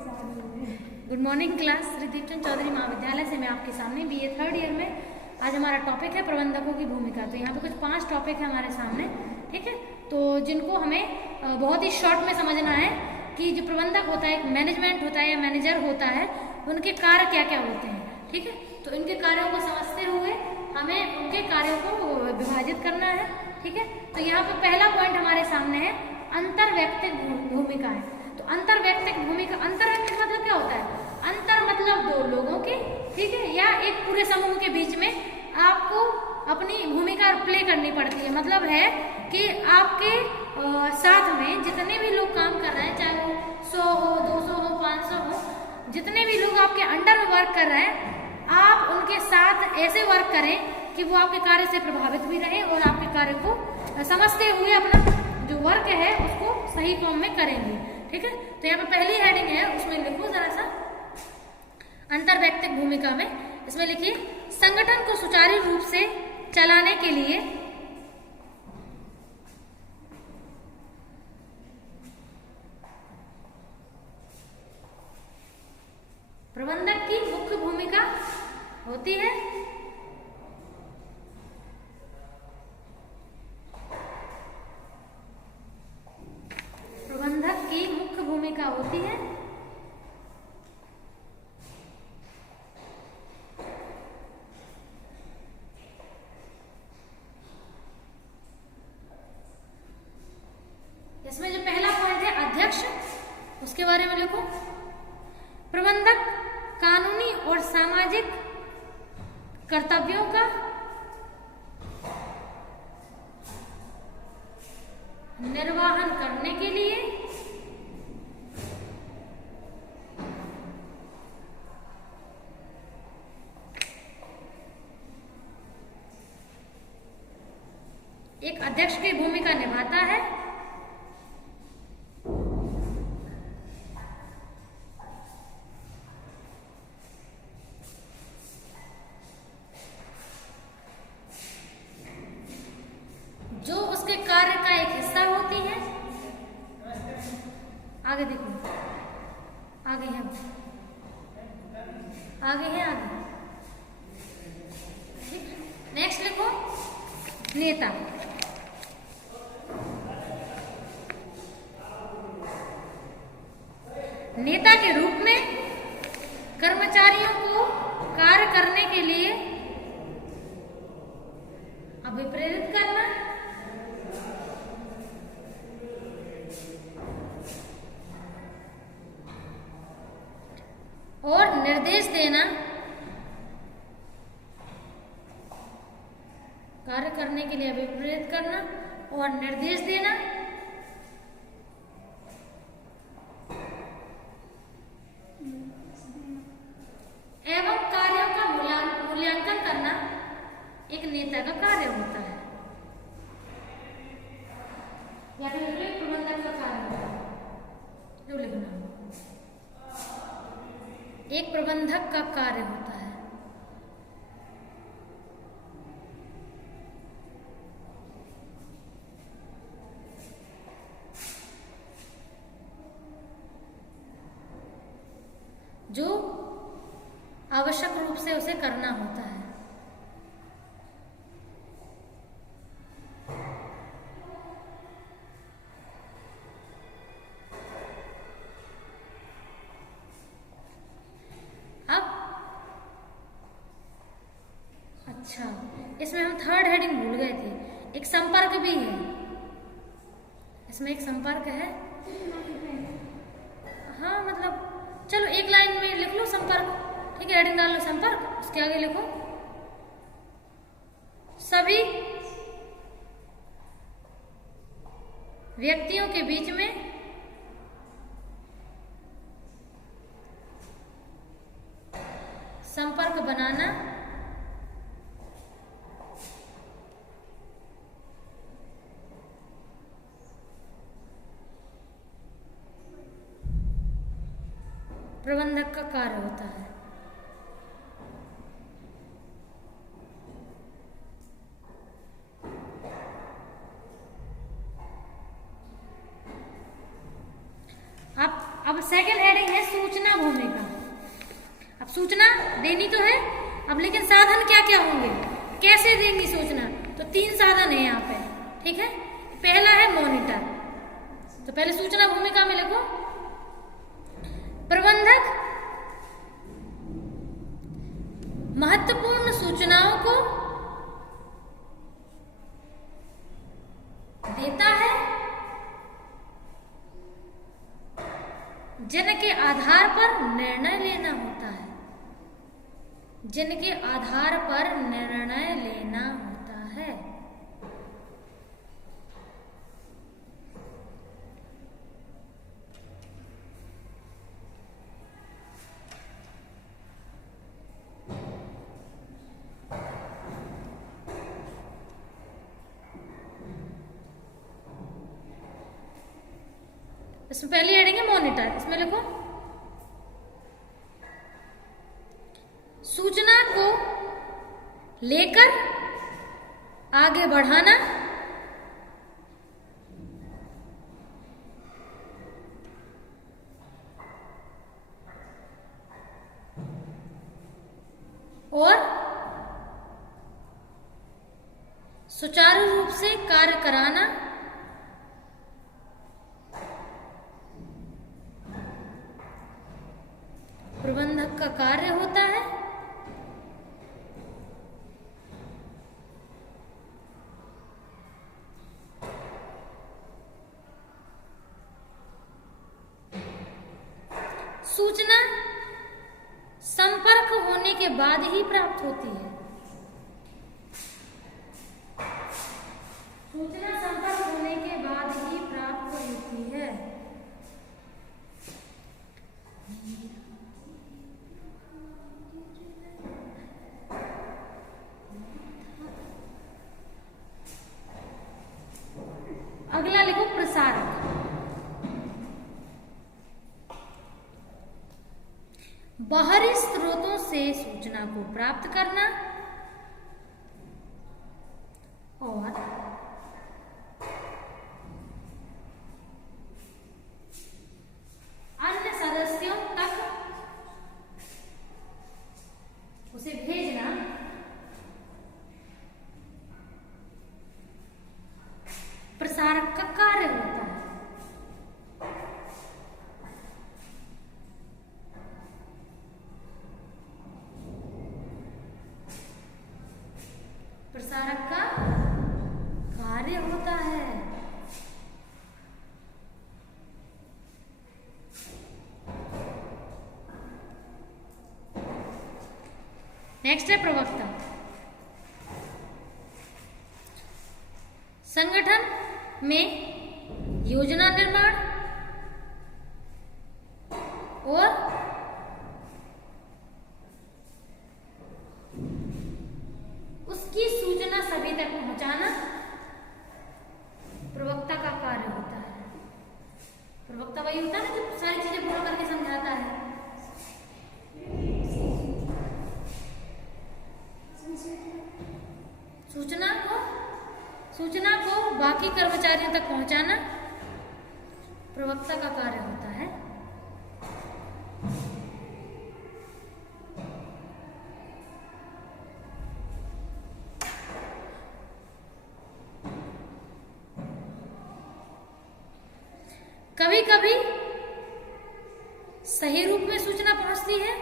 Good morning class. Shri Deepchand Chaudhary Mahavidyalaya से मैं आपके सामने बीए थर्ड ईयर में। आज हमारा टॉपिक है प्रबंधकों की भूमिका। तो यहाँ पे कुछ 5 टॉपिक है हमारे सामने, ठीक है। तो जिनको हमें बहुत ही शॉर्ट में समझना है कि जो प्रबंधक होता है, एक मैनेजमेंट होता है या मैनेजर होता है, उनके कार्य क्या क्या होते हैं, ठीक है। तो इनके कार्यों को समझते हुए हमें उनके कार्यों को विभाजित करना है, ठीक है। तो यहाँ पे पहला पॉइंट हमारे सामने है अंतरवैयक्तिक भूमिकाएं। तो अंतरवैयक्तिक भूमिका, अंतरवैयक्तिक मतलब क्या होता है? अंतर मतलब 2 लोगों की, ठीक है, या एक पूरे समूह के बीच में आपको अपनी भूमिका प्ले करनी पड़ती है। मतलब है कि आपके साथ में जितने भी लोग काम कर रहे हैं, चाहे वो 100 हो, 200 हो, 500 हो, जितने भी लोग आपके अंडर में वर्क कर रहे हैं, आप उनके साथ ऐसे वर्क करें कि वो आपके कार्य से प्रभावित भी रहे और आपके कार्य को समझते हुए अपना जो वर्क है उसको सही फॉर्म में करेंगे, ठीक है। तो यहाँ पे पहली हेडिंग है, उसमें लिखो जरा सा अंतरवैयक्तिक भूमिका में। इसमें लिखिए संगठन को सुचारू रूप से चलाने के लिए प्रबंधक की मुख्य भूमिका होती है। प्रबंधक की मुख्य भूमिका होती है इसमें जो पहला पॉइंट है अध्यक्ष, उसके बारे में लिखो। प्रबंधक कानूनी और सामाजिक कर्तव्यों का निर्वहन करने के लिए एक अध्यक्ष की भूमिका निभाता है। जो उसके कार्य का एक हिस्सा होती है। आगे देखो, आगे है, आगे है, आगे। नेक्स्ट लिखो नेता। नेता के रूप में कर्मचारियों को कार्य करने के लिए अभिप्रेरित करना और निर्देश देना, कार्य करने के लिए अभिप्रेरित करना और निर्देश देना, एवं कार्यों का मूल्यांकन करना एक नेता का कार्य होता है, या फिर प्रबंधक का कार्य होता है। जो लिखना एक प्रबंधक का कार्य होता है। जो आवश्यक रूप से उसे करना होता है। अच्छा, इसमें हम थर्ड हेडिंग भूल गए थे, एक संपर्क भी है। इसमें एक संपर्क है। हाँ, मतलब चलो एक लाइन में लिख लो संपर्क, ठीक है। हेडिंग डाल लो संपर्क, उसके आगे लिखो सभी व्यक्तियों के बीच में संपर्क बनाना प्रबंधक का कार्य होता है। अब सेकंड हेडिंग है सूचना भूमिका। अब सूचना देनी तो है, अब लेकिन साधन क्या क्या होंगे, कैसे देंगी सूचना, तो 3 साधन है यहाँ पे, ठीक है। पहला है मॉनिटर, तो पहले सूचना भूमिका में लिखो प्रबंधक महत्वपूर्ण सूचनाओं को देता है जिनके आधार पर निर्णय लेना होता है, जिनके आधार पर निर्णय लेना होता है। इसमें पहली हेडिंग है मॉनिटर, इसमें लिखो सूचना को लेकर आगे बढ़ाना और सुचारू रूप से कार्य कराना प्रबंधक का कार्य होता है। सूचना संपर्क होने के बाद ही प्राप्त होती है। सूचना संपर्क होने के बाद ही प्राप्त होती है। अगला लिखो प्रसारक। बाहरी स्रोतों से सूचना को प्राप्त करना और अन्य सदस्यों तक उसे भेजना प्रसारक का कार्य होता है। प्रसारक का कार्य होता है। नेक्स्ट है प्रवक्ता। संगठन में योजना निर्माण और उसकी सूचना सभी तक पहुंचाना प्रवक्ता का कार्य होता है। प्रवक्ता वही होता है ना जो सारी चीजें बोल करके समझाता है। सूचना को बाकी कर्मचारियों तक पहुंचाना प्रवक्ता का कार्य होता है। कभी कभी सही रूप में सूचना पहुंचती है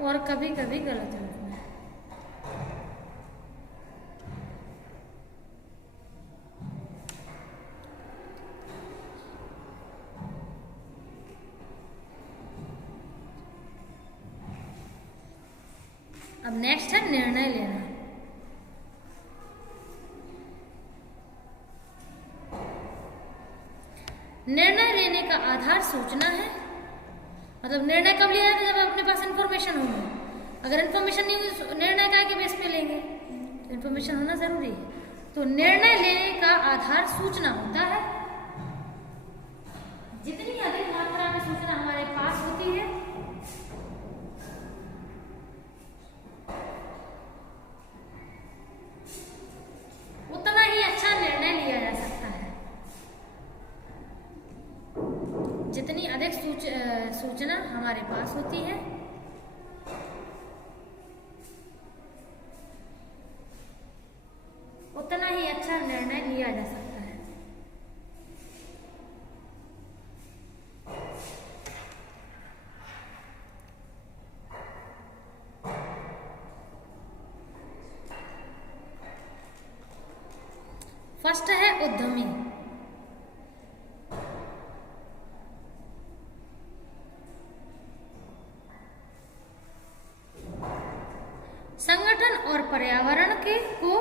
और कभी कभी गलत रूप में। अब नेक्स्ट है निर्णय लेना। निर्णय लेने का आधार सूचना है। मतलब निर्णय कब लिया जाता है? जब अपने पास इंफॉर्मेशन होगी। अगर इंफॉर्मेशन नहीं होगी तो निर्णय काय के बेस पे लेंगे? तो इंफॉर्मेशन होना जरूरी है। तो निर्णय लेने का आधार सूचना होता है। जितनी अधिक मात्रा में सूचना हमारे पास होती है उद्यमी। संगठन और पर्यावरण के को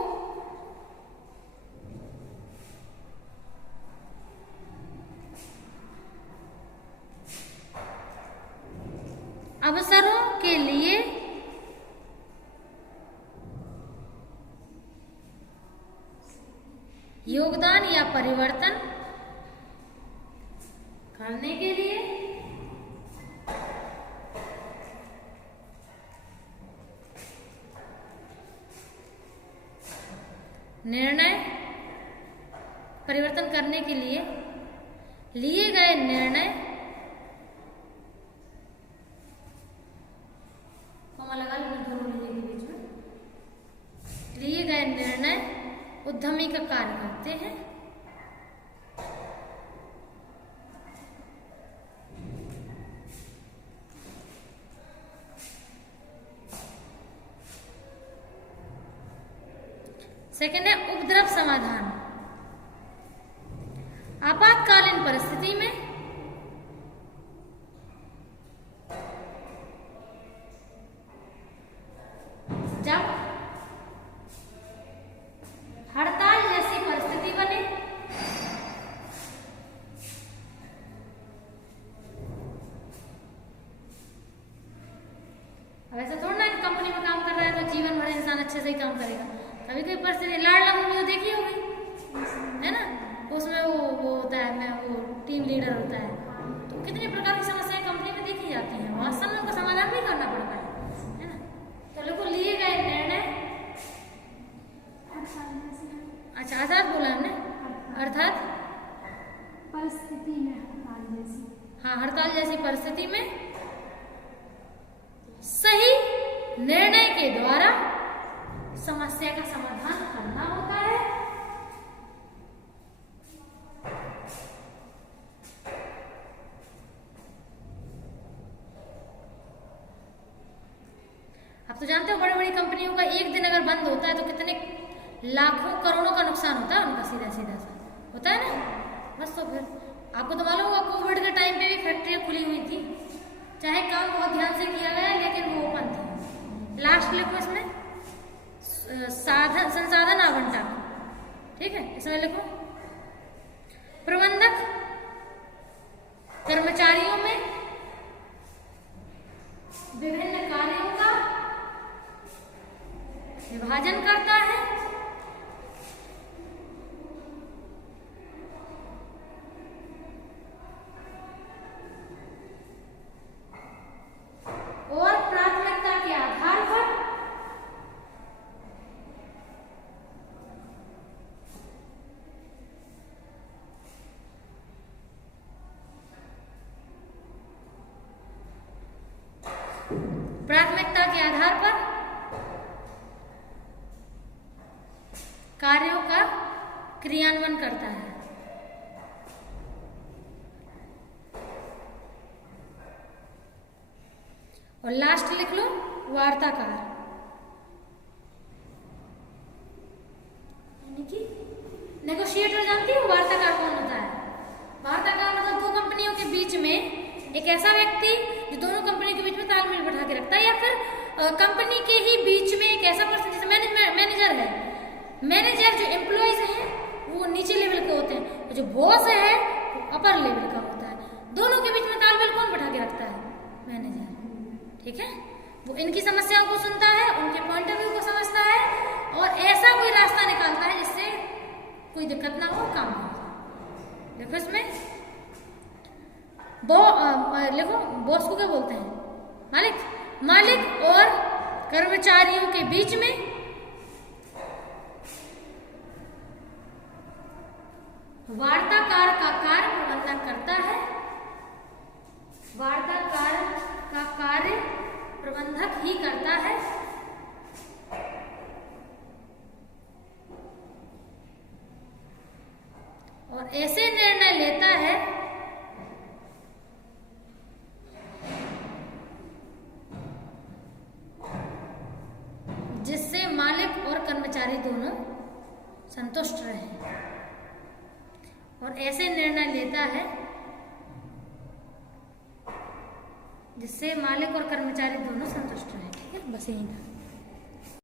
अवसरों के लिए योगदान या परिवर्तन करने के लिए निर्णय, परिवर्तन करने के लिए लिए गए निर्णय, कॉमा लगा लेना दोनों लिए के बीच में, लिए गए निर्णय उद्यमी का कार्य करते हैं। सेकेंड है उपद्रव समाधान। आपातकालीन परिस्थिति में जब हड़ताल जैसी परिस्थिति बने, अब ऐसा थोड़ा ना कि कंपनी में काम कर रहा है तो जीवन भर इंसान अच्छे से ही काम करेगा। कभी कोई परिस्थिति, लाडला मूवी तो देखी होगी, है ना, उसमें वो होता है, वो टीम लीडर होता है, तो कितने प्रकार की समस्याएं कंपनी में देखी जाती हैं, वास्तव में उनका समाधान भी करना पड़ता है ना। तो लोगों लिए गए निर्णय, अच्छा अर्थात बोला हमने, अर्थात परिस्थिति में हड़ताल जैसी, हाँ हड़ताल जैसी परिस्थिति में सही निर्णय के द्वारा समस्या का समाधान करना होता है। आप तो जानते हो बड़ी बड़ी कंपनियों का एक दिन अगर बंद होता है तो कितने लाखों करोड़ों का नुकसान होता है उनका, सीधा सीधा सा होता है ना। बस तो फिर आपको तो मालूम होगा कोविड के टाइम पे भी फैक्ट्रियां खुली हुई थी, चाहे काम बहुत ध्यान से किया गया लेकिन वो ओपन थी। लास्ट लिखो इसमें संसाधन आवंटन, ठीक है, इसमें लिखो प्रबंधक कर्मचारियों में विभिन्न कार्यों का विभाजन करता है और प्राथमिकता के आधार पर कार्यों का क्रियान्वयन करता है। और लास्ट लिख लो वार्ताकार, यानी कि नेगोशिएटर। जानती हो वार्ताकार कौन होता है? वार्ताकार मतलब दो कंपनियों के बीच में एक ऐसा व्यक्ति जो दोनों कंपनी के बीच में तालमेल बैठा के रखता है, या फिर कंपनी के ही बीच में एक ऐसा पर्सन जैसे मैनेजर है। मैनेजर जो एम्प्लॉइज हैं वो नीचे लेवल के होते हैं, और जो बॉस है वो अपर लेवल का होता है। दोनों के बीच में तालमेल कौन बैठा के रखता है? मैनेजर। ठीक है, वो इनकी समस्याओं को सुनता है, उनके पॉइंट ऑफ व्यू को समझता है और ऐसा कोई रास्ता निकालता है जिससे कोई दिक्कत ना हो, काम हो। देखो इसमें देखो बॉस को क्या बोलते हैं? मालिक। मालिक और कर्मचारियों के बीच में वार्ताकार का कार्य प्रबंधक करता है। वार्ताकार का कार्य प्रबंधक ही करता है। और ऐसे निर्णय लेता है जिससे मालिक और कर्मचारी दोनों संतुष्ट रहें। और ऐसे निर्णय लेता है जिससे मालिक और कर्मचारी दोनों संतुष्ट रहे। ठीक है, बस यही था।